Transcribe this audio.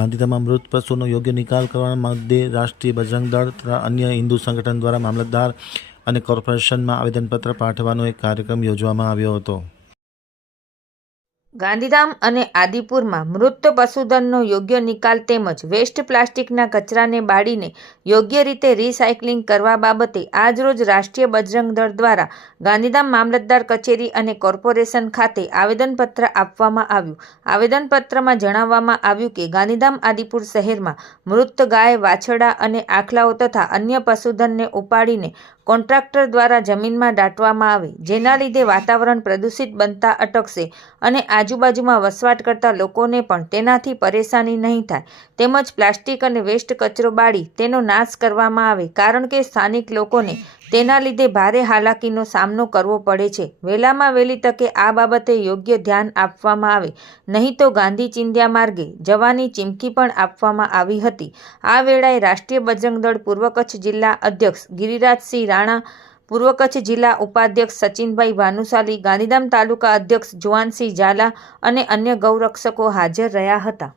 ગાંધીધામમાં મૃત પશુનો યોગ્ય નિકાલ કરવાના મુદ્દે રાષ્ટ્રીય બજરંગ દળ તથા અન્ય હિન્દુ સંગઠન દ્વારા મામલતદાર અને કોર્પોરેશનમાં આવેદનપત્ર પાઠવવાનો એક કાર્યક્રમ યોજવામાં આવ્યો હતો. ગાંધીધામ અને આદિપુરમાં મૃત પશુધનનો યોગ્ય નિકાલ તેમજ વેસ્ટ પ્લાસ્ટિકના કચરાને બાળીને યોગ્ય રીતે રિસાયકલિંગ કરવા બાબતે આજરોજ રાષ્ટ્રીય બજરંગ દળ દ્વારા ગાંધીધામ મામલતદાર કચેરી અને કોર્પોરેશન ખાતે આવેદનપત્ર આપવામાં આવ્યું. આવેદનપત્રમાં જણાવવામાં આવ્યું કે ગાંધીધામ આદિપુર શહેરમાં મૃત ગાય, વાછરડા અને આખલાઓ તથા અન્ય પશુધનને ઉપાડીને કોન્ટ્રાક્ટર દ્વારા જમીનમાં દાટવામાં આવે. જેના લીધે વાતાવરણ પ્રદૂષિત બનતા અટકશે અને આજુબાજુમાં વસવાટ કરતા લોકોને પણ તેનાથી પરેશાની નહીં થાય. તેમજ પ્લાસ્ટિક અને વેસ્ટ કચરો બાળી તેનો નાશ કરવામાં આવે, કારણ કે સ્થાનિક લોકોને તેના લીધે ભારે હાલાકીનો સામનો કરવો પડે છે. વહેલામાં વહેલી તકે આ બાબતે યોગ્ય ધ્યાન આપવામાં આવે. નહીં તો ગાંધી ચિંધ્યા માર્ગે જવાની ચીમકી પણ આપવામાં આવી હતી. આ વેળાએ રાષ્ટ્રીય બજરંગ દળ પૂર્વ કચ્છ જિલ્લા અધ્યક્ષ ગિરિરાજસિંહ રાણા પૂર્વ કચ્છ જિલ્લા ઉપાધ્યક્ષ સચિનભાઈ ભાનુશાલી ગાંધીધામ તાલુકા અધ્યક્ષ જુવાનસિંહ ઝાલા અને અન્ય ગૌરક્ષકો હાજર રહ્યા હતા.